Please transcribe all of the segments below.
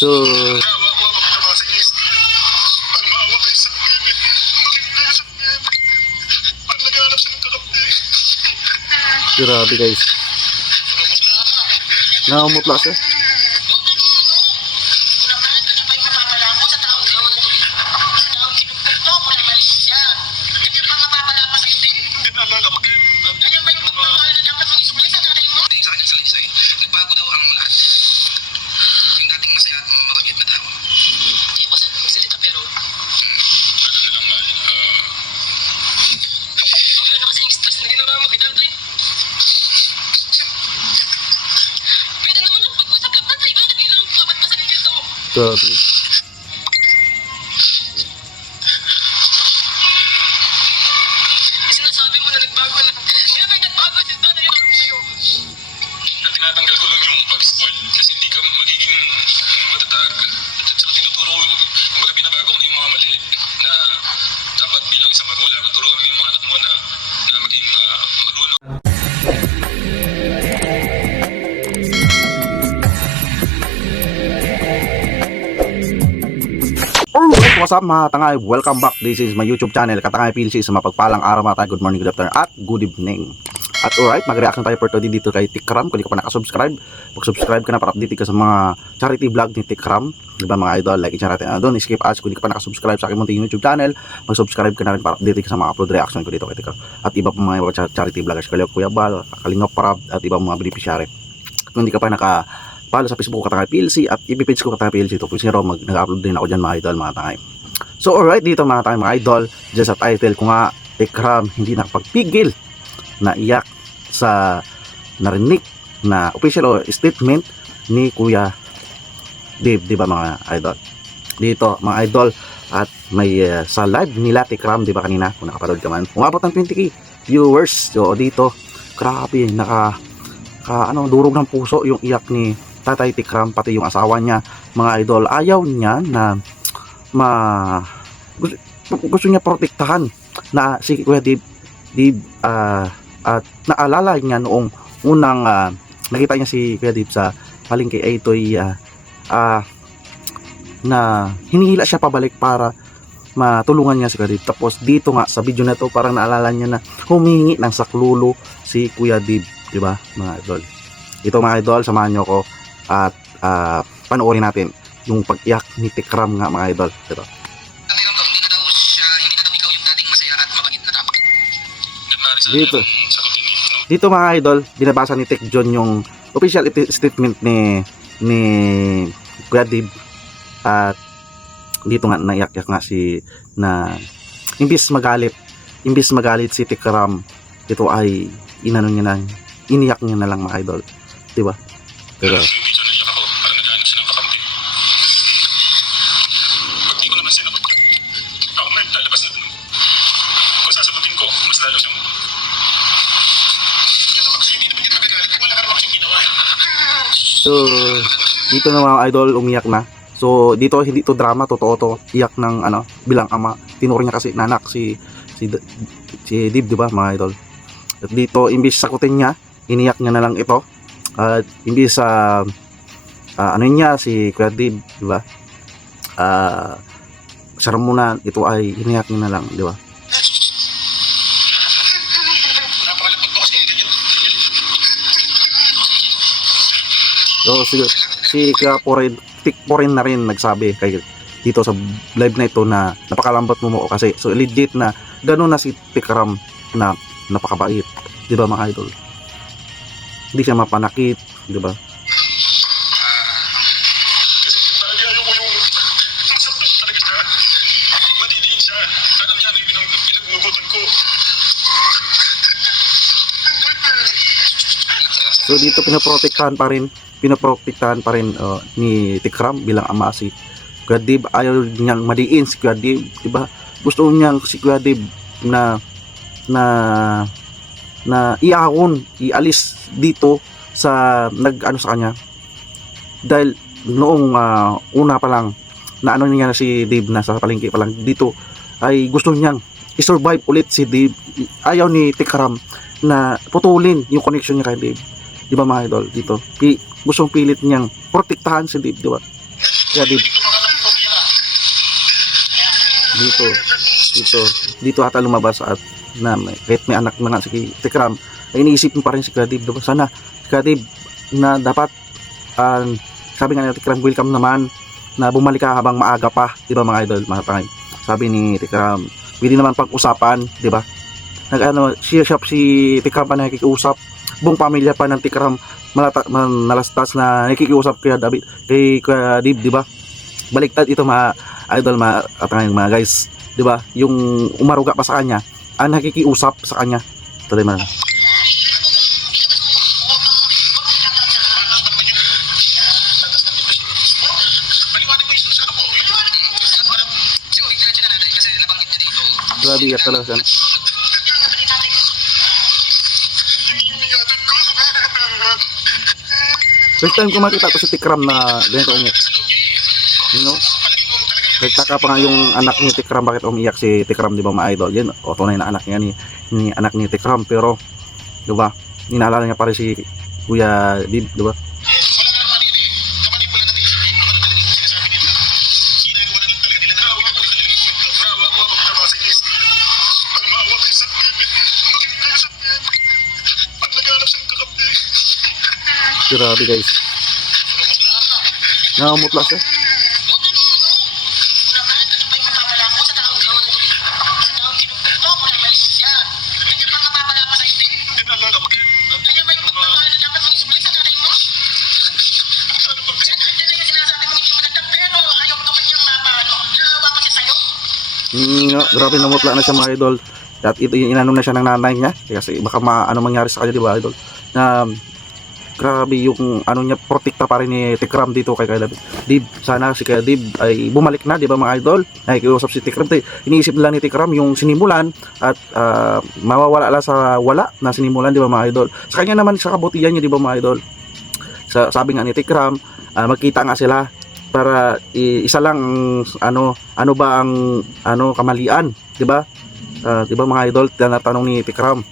So, grabe guys. Naumutla siya. Grabe. Sinasabi mo na nagbago na. Kaya may nagbago si Tana yung sa'yo. Tinatanggal ko lang yung pag-spoil kasi hindi ka magiging matatag. At saka tinuturo, kumbaga binabago ko na yung mga mali na dapat bilang isang magulang, turuan mo yung mga anak mo na maging marunong. Alright, what's up mga tangay? Welcome back. This is my YouTube channel, Katangay PLC. Sa mapagpalang araw mga tayo. Good morning, good afternoon, at good evening. At alright, mag-reaction tayo for today dito kay Tikram. Kung di ka pa nakasubscribe, mag-subscribe ka na para update ka sa mga charity vlog ni Tikram. Diba mga idol? Like i-share natin doon, skip ads. Kung di ka pa nakasubscribe sa aking munting YouTube channel, mag-subscribe ka na rin para update ka sa mga upload reaction ko dito kay Tikram. At iba pa mga charity vloggers, Kuya Bal, Kalingap Parab, at iba mga beneficiary. Kung di ka pa follow sa Facebook ko Katangay PLC at i-page ko Katangay PLC 2.0, nag-upload din ako dyan mga idol mga tangay. So alright, dito mga tangay mga idol, dyan sa title ko nga, Tikram hindi nakapagpigil na iyak sa narinig na official statement ni Kuya Dave, di ba mga idol? Dito mga idol, at may sa live nila Tikram, di ba kanina, kung nakapanood ka man, umabot ng 20k viewers. So dito, grabe, durog ng puso yung iyak ni Tatay Tikram, pati yung asawa niya mga idol. Ayaw niya na gusto niya protektahan na si Kuya Dave, at naalala niya noong unang nakita niya si Kuya Dave sa palengke ay ito'y na hinihila siya pabalik para matulungan niya si Kuya Dave. Tapos dito nga sa video na to, parang naalala niya na humingi ng saklolo si Kuya Dave, di ba mga idol? Ito mga idol, samahan niyo ko at panoorin natin yung pag-iyak ni Tikram nga mga idol. Ito. Dito mga idol, binabasa ni Tek John yung official statement ni Kuya Dave. At dito nga naiyak-yak nga imbis magalit si Tikram, ito ay iniyak niya na lang mga idol, di ba? Pero so dito na mga idol, umiyak na. So dito hindi to drama, totoo to, iyak ng bilang ama. Tinuro niya kasi nanak si Dave, di ba mga idol? At dito imbis sakutin niya, iniyak niya na lang ito. At imbis niya si Kuya Dave, di ba? Saramunan, ito ay iniyak niya na lang, di ba? So si Kuya Porin na rin nagsabi kay dito sa live na ito na napakalambot mo kasi. So legit na gano'n na si Tikram na napakabait, di ba mga idol? Hindi siya mapanakit, di ba? So dito pinoprotektahan pa rin ni Tikram bilang ama si Kuya Dave. Ayaw niyang madiin si Kuya Dave, di ba? Gusto niyang si Kuya Dave na ialis dito sa sa kanya, dahil noong una pa lang na niya si Dave na sa palengke pa lang dito ay gusto niyang i-survive ulit si Dave. Ayaw ni Tikram na putulin yung connection niya kay Dave, di ba mga idol? Dito gustong pilit niyang protektahan si Dave, di ba? Kuya Dib. Dito ata lumabas at na kahit may anak na nga si Tikram, ay iniisip mo pa rin si Kuya Dib, diba? Sana Kuya Dib na dapat sabi nga ni Tikram, welcome naman na bumalik ka habang maaga pa, diba mga idol, mga tangay. Sabi ni Tikram, pwede naman pag-usapan, diba? Si Tikram pa nakikiusap, buong pamilya pa ng Tikram nalastas na nakikiusap kay Kuya Dib, diba? Baliktad ito mga idol, mga guys, diba? Yung umaruga pa sa kanya, ang nakikiusap sa kanya. Tuloy man. Grabe ka talaga. First time ko makita ko si Tikram na ganito umiyak. You know? Nagtaka pa nga yung anak ni Tikram bakit umiyak si Tikram, di ba mga idol? Yan, o tunay na anak niya ni anak ni Tikram, pero di ba? Ninaalala niya pa rin si Kuya Dib, di ba? Grabe guys. Nakamutla siya. Grabe namutla na siya mga idol. At ito inano na siya ng nanay niya kasi baka ano mangyari sa kanya, di ba idol? Na grabe yung ano niya, protekta pa rin ni Tikram dito kay Kuya Dib. Sana si Kuya Dib ay bumalik na, di ba mga idol? Ay kiusap si Tikram. Iniisip nila ni Tikram yung sinimulan at mawawala lang sa wala na sinimulan, di ba mga idol? Sa kanya naman sa kabutihan niya, di ba mga idol? Sabi nga ni Tikram, magkita nga sila para isa lang ano ba ang kamalian, di ba? Di ba mga idol? Tinatanong ni Tikram.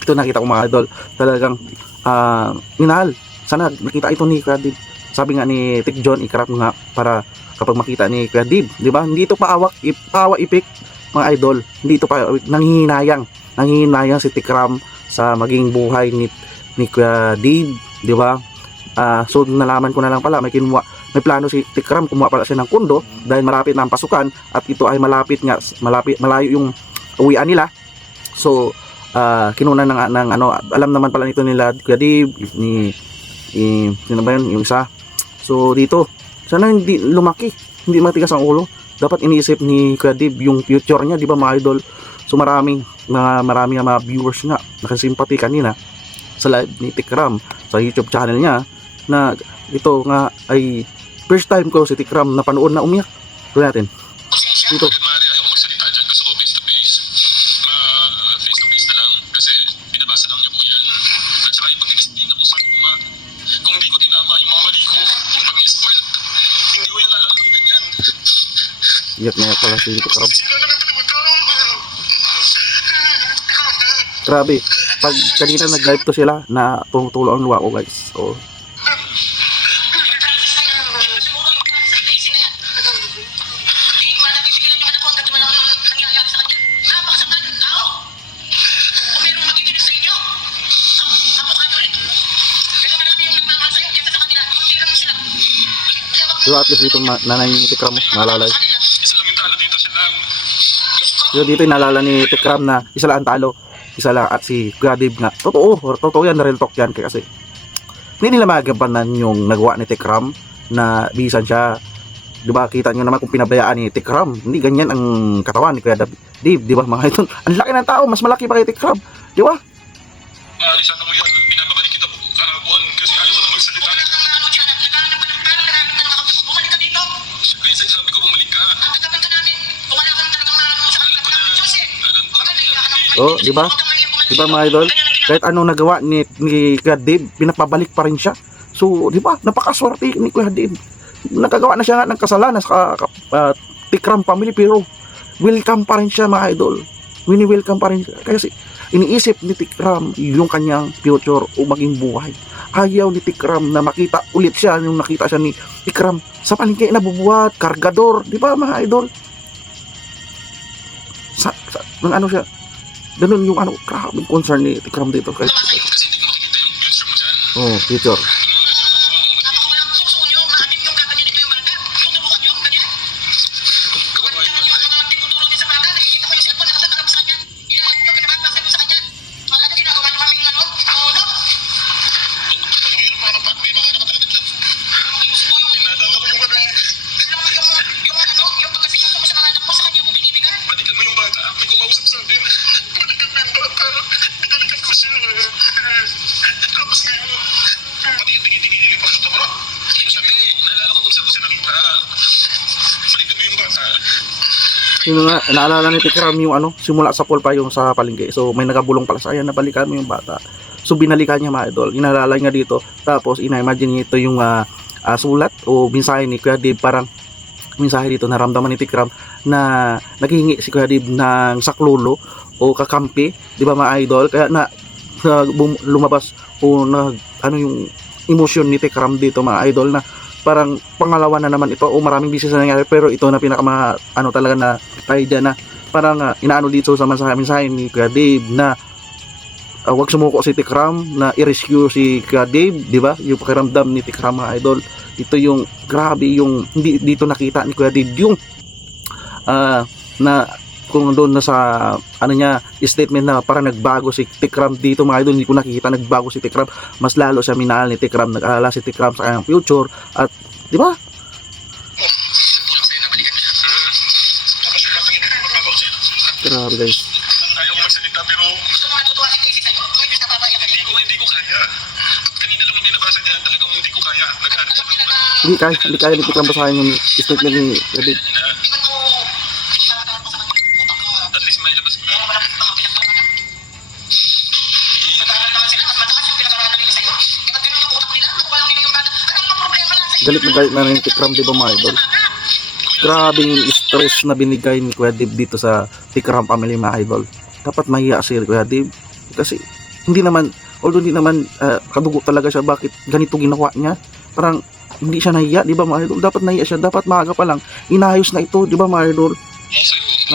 Ito nakita ko mga idol, talagang minahal. Sana nakita ito ni Kuya Dib. Sabi nga ni Tik John, ikarap nga para kapag makita ni Kuya Dib, di ba? Hindi ito paawa ipik mga idol. Hindi ito pa nanghihinayang si Tikram sa maging buhay ni Kuya Dib, di ba? So nalaman ko na lang pala may plano si Tikram, kumuha pala siya ng kondo dahil malapit na ang pasukan at ito ay malayo yung uwian nila. So kinuna ng alam naman pala nito nila Kuya Dib sino ba yun, yung isa. So dito sana hindi lumaki, hindi matigas ang ulo. Dapat iniisip ni Kuya Dib yung future niya, di ba mga idol? So marami mga viewers nga nakasimpati kanina sa live ni Tikram sa YouTube channel niya na ito nga ay first time ko si Tikram na panood na umiyak. Tuloy natin dito. Iyak na pala si Tikram. Grabe. Pag kanina nag-live to sila na tumutulo ang luwa ko guys. So at least dito nanay ni Tikram naalala. So dito naalala ni Tikram na isa lang ang talo, isa lang at si Kuya Dib nga. Totoo yan, real talk yan kasi hindi nila magampanan yung nagawa ni Tikram na bisan siya. Diba kita nyo naman kung pinabayaan ni Tikram, hindi ganyan ang katawan ni Kuya Dib, diba mga idol? Ang laki ng tao, mas malaki pa kay Tikram, diba? Alisan mo yan, pinapabalik kita kahapon kasi ayaw mo na magsalita. Sabi ko bumalik ka. Oh, di ba? Di ba mga idol? Kahit anong nagawa ni Kuya Dib, pinapabalik pa rin siya. So, di ba? Napakaswerte ni Kuya Dib. Nakagawa na siya nga ng kasalanan sa Tikram family pero welcome pa rin siya mga idol. wini-welcome pa rin. Kasi iniisip ni Tikram yung kanyang future o maging buhay. Ayaw ni Tikram na makita ulit siya yung nakita siya ni Tikram sa palengke nabubuhat, kargador, di ba mga idol? Ng ano siya, ganun yung ano, grabe concern ni Tikram dito. Kasi hindi ko makikita yung future mo dyan. Oh, future. Napakawalang puso nyo, maanin yung kakanyanin ko yung bata. Tuturukan nyo, ganyan. Kawawa yung bata. Yung tinuturo din sa bata, nakikita ko yung cellphone, nakatanggap sa kanya. Ilahat nyo, pinababasa nyo sa kanya. Wala na ginagawa nyo kaming ano, ahono. Ano yun, parang bago may mga nakatalaga dyan. Ayos mo yung tinadala ko yung ano eh. Yung pagkasiyaso mo sa mga anak mo, sa kanya mo binibigay. Balikan mo yung bata, may kumausap sa atin. Balikan mo yung bata, binalikan ko siya. Tapos ngayon, pati yung tingin-tingin nila yung pagsuta mo. Sabi, naalala ko kung saan ko siya nakita. Balikan mo yung bata. Yung nga, naalala ni Tikram yung ano, simula sa pool pa yung sa palengke. So may nagabulong pala sa ayan, nabalikan mo yung bata. So binalikan niya mga idol, inaalala niya dito. Tapos ina-imagine niya ito yung sulat o mensahe ni Kuya Dave, parang mensahe dito naramdaman ni Tikram na naghihingi si Kuya Dave ng saklolo o kakampi, di ba mga idol? Kaya lumabas o ano yung emotion ni Tikram dito mga idol, na parang pangalawa na naman ito o maraming business na nangyari, pero ito na pinaka ano talaga na idea na parang inaano dito sa mensahe ni Kuya Dave na wag sumuko si Tikram, na i-rescue si Kuya Dave, di ba? Yung pakiramdam ni Tikram mga idol, ito yung grabe yung hindi dito nakita ni Kuya Dave yung na kung doon na sa ano niya statement na parang nagbago si Tikram dito mga idol. Hindi ko nakikita nagbago si Tikram, mas lalo siya minahal ni Tikram, nag-aalala si Tikram sa kanyang future, at di ba? Grabe guys. Ayaw ko magsalita pero gusto mo natutuwa si Casey sa'yo? Hindi ko kaya. Kanina lang yung binabasa niya, talagang hindi ko kaya. Nag-ano siya. Hindi kaya ni Tikram basahin yung statement ni Kuya Dave. At least may labas ko lang. Galit na rin ni Tikram, di ba mga idol? Grabe yung stress na binigay ni Kuya Dave dito sa Tikram family mga idol. Dapat mahiya si Kuya Dave kasi hindi naman, although hindi naman kadugo talaga siya, bakit ganito ginawa niya? Parang hindi siya nahiya, di ba mga idol? Dapat nahiya siya, dapat maaga pa lang inayos na ito, di ba mga idol?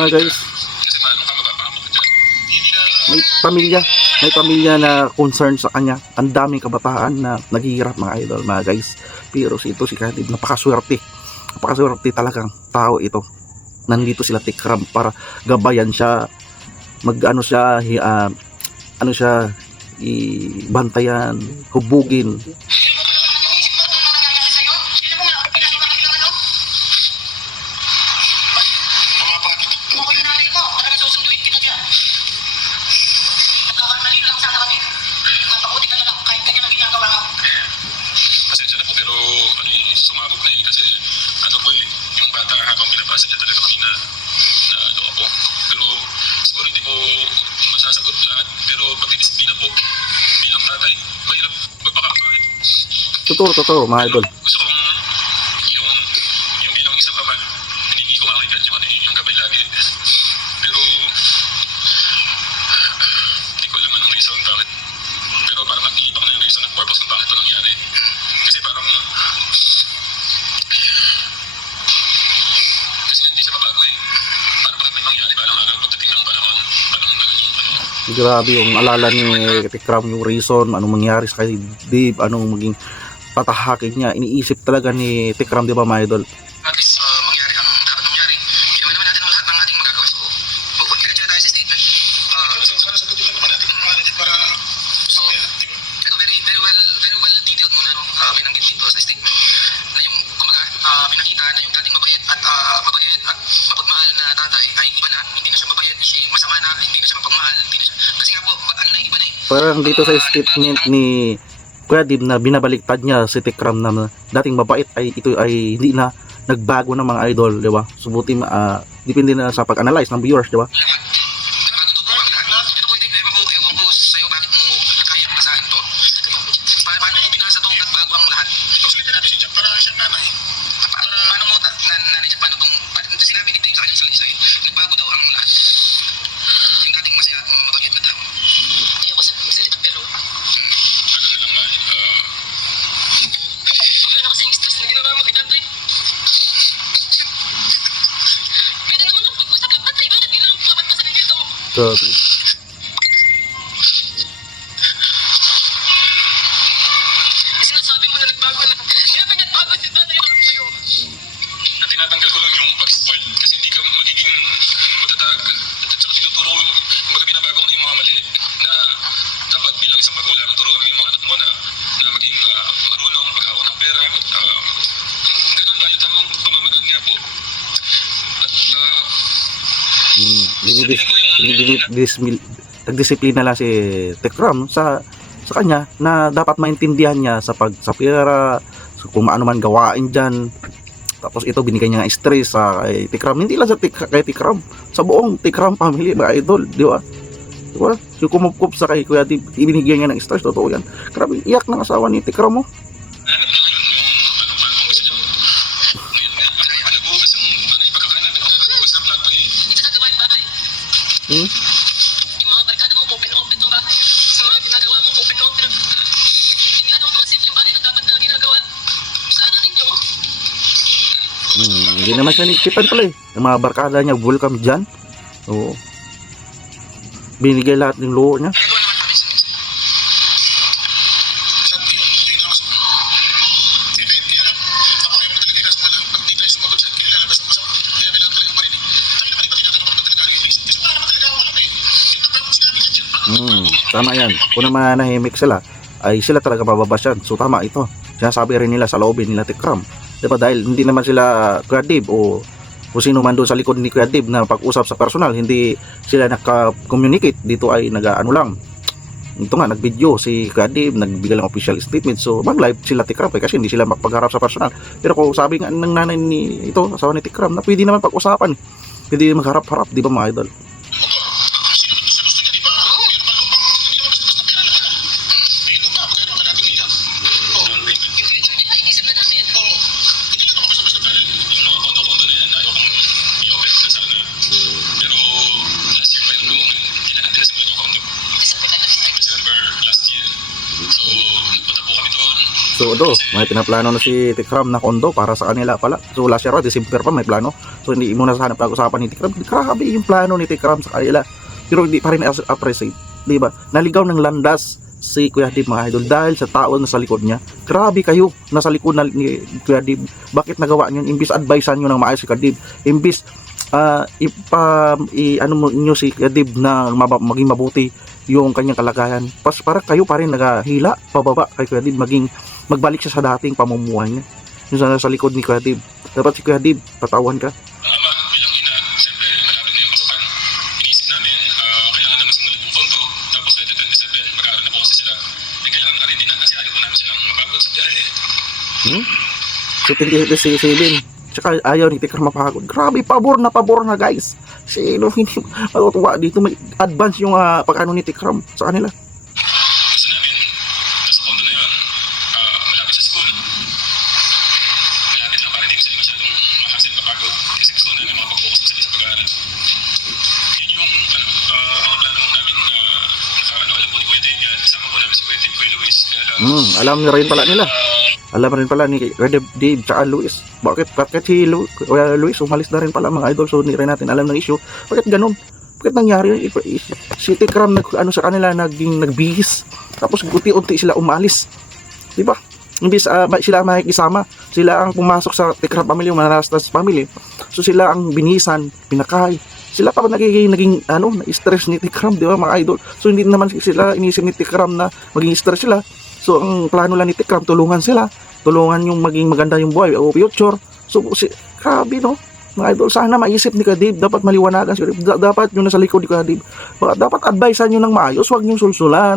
Mga guys, Kasi maano ka, mapapama ka dyan. may pamilya na concern sa kanya. Ang daming kabataan na naghihirap mga idol, mga guys. Pero si Kuya Dave, napakaswerte talagang tao ito. Nandito sila Tikram para gabayan siya, ibantayan, hubugin. Pasensya na po pero ano eh, sumabog na eh kasi ano po eh, yung bata habang binabasa niya talaga kanina na ano ako. Pero siguro hindi ko masasagot lahat, pero pagdidisiplina po bilang tatay, mahirap magpakaama eh. Totoo mga idol. Gusto kong yung bilang isang ama, hiningi ko nga kay God yung ano eh, yung gabay lagi. Pero hindi ko alam anong reason bakit. Pero parang nag-iiba ko na yung reason at purpose kung bakit ito nangyari. Kasi parang hindi siya mabago eh. Parang may mangyari parang araw pagdating ng panahon. Parang ganun yung ano. Grabe yung alala ni Tikram yung reason, anong mangyari sa kay Dave, anong maging tatahakin niya. Iniisip talaga ni Tikram, di ba mga idol? At least mangyari ang dapat mangyari. Ginawa naman natin ang lahat ng ating magagawa. So, magpunta tayo sa statement. Sana sagutin lang naman natin ang pangalan para ito very well detailed muna no. Binanggit dito sa statement na yung kumbaga pinakita na yung dating mabait at mapagmahal na tatay ay iba na, hindi na siya mabait, siya masama na, hindi na siya mapagmahal, hindi na siya, kasi nga po ano na iba na eh. Parang dito sa statement ni Kuya Dave na binabaliktad niya si Tikram na dating mabait ay ito ay hindi na nagbago ng mga idol, di ba? Subuti depende na sa pag-analyze ng viewers, di ba? Bakit madam? Ayoko sa magsalita pero... Ano na lang, Mai? Wala na kasing stress na ginawa mo kay tatay. Pwede naman ang pag-usap ng tatay. Bakit bilang papat pa sa dito mo? Grabe. Kasi nasabi mo na nagbago na. Kaya pa nagbago si tatay lang sa'yo. Na tinatanggal ko lang yung pag-spoil kasi hindi ka magiging matatag. At saka tinuturo, kumbaga binabago ko na yung mga mali na dapat bilang isang magulang, turuan mo yung mga anak mo na maging marunong paghawak ng pera. Ganun tayo tamang pamamaraan nga po. At Nagdisiplina lang si Tekram sa kanya na dapat maintindihan niya sa pera, kung ano man gawain dyan. Tapos ito binigay niya ng stress sa kay Tikram, hindi lang sa kay Tikram, sa buong Tikram family, mga idol, di ba? Di ba? Yung kumupkup sa kay Kuya Dib, ibinigyan niya ng stress, totoo yan. Grabe, iyak ng asawa ni Tikram mo. Hmm? yung mga barkada mo, open-open itong bahay. Sa mga ginagawa mo, open-open. Hindi ano mga simpleng bagay na dapat na ginagawa. Sana ninyo. Hindi naman siya nagkitan pala eh. Yung mga barkada niya, welcome dyan. Oo. Binigay lahat ng luho niya. Ginagawa naman kami sa minsan. Sabi ko, hindi na ako sumagot. Kaya lang, ako ayaw mo talaga kasi wala. Pag di tayo sumagot sa akin, lalabas ang masama. Kaya kailangan talaga marinig. Tayo naman iba tinatanong ko talaga yung face. Kasi wala naman talaga ako alam eh. Yung nagtanong sinabi sa chat. Tama yan. Kung naman nahimik sila, ay sila talaga bababasyan. So tama ito. Sinasabi rin nila sa loobin nila Tikram. Diba dahil hindi naman sila Kuya Dib o sino man doon sa likod ni Kuya Dib na pag-usap sa personal, hindi sila naka-communicate. Dito ay nag-ano lang. Ito nga, nag-video si Kuya Dib, nagbigay lang official statement. So mag-live sila Tikram kasi hindi sila magpagharap sa personal. Pero kung sabi nga ng nanay ni ito, asawa ni Tikram, na pwede naman pag-usapan. Pwede magharap-harap, di ba mga idol? So may pinaplano na si Tikram na kondo para sa kanila pala. So last year, December pa may plano. So hindi mo na sana pag-usapan ni Tikram. Grabe yung plano ni Tikram sa kanila. Pero hindi pa rin appreciate, di ba? Naligaw ng landas si Kuya Dib mga idol dahil sa tao na sa likod niya. Grabe kayo nasa likod na ni Kuya Dib. Bakit nagawa niyo? Imbis advisean niyo ng maayos si Kuya Dib. Imbis ano mo niyo si Kuya Dib na maging mabuti yung kanyang kalagayan. Para kayo pa rin naghahila pababa kay Kuya Dib, magbalik siya sa dating pamumuhay niya. Yung sa likod ni Kuya Dib. Dapat si Kuya Dib, patawan ka. Ama, bilang ina, siyempre malapit na yung pasukan. Iniisip namin, kailangan naman simulan yung konto. Tapos 2027, mag-aaral na po kasi sila. Kailangan na-ready na kasi ayaw ko namin silang mapagod sa biyahe. So 2027, tsaka ayaw ni Tikram mapagod. Grabe, pabor na guys. Sino hindi matutuwa dito, may advance yung pag-ano ni Tikram sa kanila. Gusto namin, nasa konto na yun, malapit sa school. Malapit lang para hindi ko sila masyadong mahasil mapagod. Kasi gusto namin makapag-focus na sila sa pag-aaral. Yun yung mga plano namin na alam po ni Kuya Dave yan. Kasama po namin si Kuya Dave, Kuya Luis. Kaya lang, Alam niya rin pala nila. Alam rin pala ni Dave tsaka Luis. Bakit si Luis umalis na rin pala mga idol. So hindi rin natin alam ng issue. Bakit ganun? Bakit nangyari? Si Tikram sa kanila nagbihis. Tapos unti-unti sila umalis. Di ba? Imbis sila makikisama. Sila ang pumasok sa Tikram family, yung Manarastas family. So sila ang binisan, pinakahay. Sila pa naging na-stress ni Tikram, di ba mga idol? So hindi naman sila inisip ni Tikram na maging stress sila. So ang plano lang ni Tikram, tulungan sila. Tulungan yung maging maganda yung buhay o future. So grabe no mga idol, sana maisip ni Kuya Dib, dapat maliwanagan si Kuya Dib, dapat yung nasa likod ni Kuya Dib, dapat advisean nyo ng maayos, huwag nyo sulsulan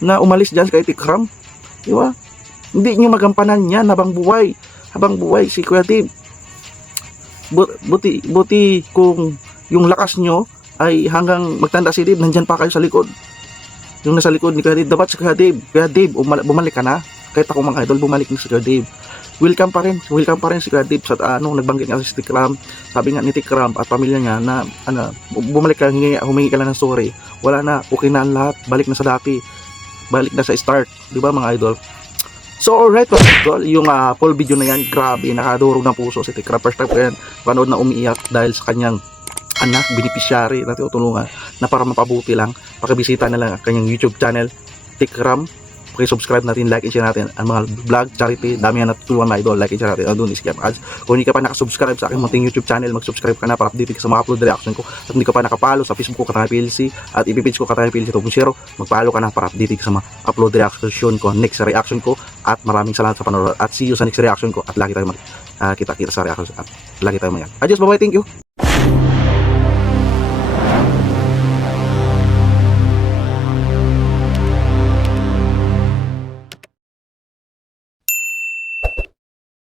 na umalis dyan kay Tikram, di ba? Hindi nyo magampanan yan habang buhay si Kuya Dib. Buti kung yung lakas nyo ay hanggang magtanda si Dib, nandyan pa kayo sa likod, yung nasa likod ni Kuya Dib. Dapat si Kuya Dib, bumalik ka na. Kahit ako mga idol, bumalik na si Kuya Dib. welcome pa rin si Kuya Dips at nagbanggit nga si Tikram, sabi nga ni Tikram at pamilya niya na bumalik ka, humingi ka lang ng sorry, wala na, okay na ang lahat, balik na sa dati, balik na sa start, di ba mga idol? So alright mga idol, yung full video na yan, grabe, nakadurog ng puso si Tikram. First time ko yan panood na umiiyak dahil sa kanyang anak, beneficiary na tinutulungan na para mapabuti lang. Pakibisita na lang ang kanyang YouTube channel, Tikram. Subscribe natin, like and share natin ang mga vlog, charity, dami na natutulungan mga idol, like and share natin, doon is scam ads. Kung hindi ka pa nakasubscribe sa aking munting YouTube channel, mag-subscribe ka na para update ka sa mga upload reaction ko. At hindi ka pa nakapalo sa Facebook ko, Katangay PLC, at ipipage ko Katangay PLC 2.0, magpalo ka na para update ka sa mga upload reaction ko, next reaction ko, at maraming salamat sa panonood, at see you sa next reaction ko, at lagi tayo kita-kita sa reaction, at lagi tayo mag-yan. Adios, bye-bye, thank you.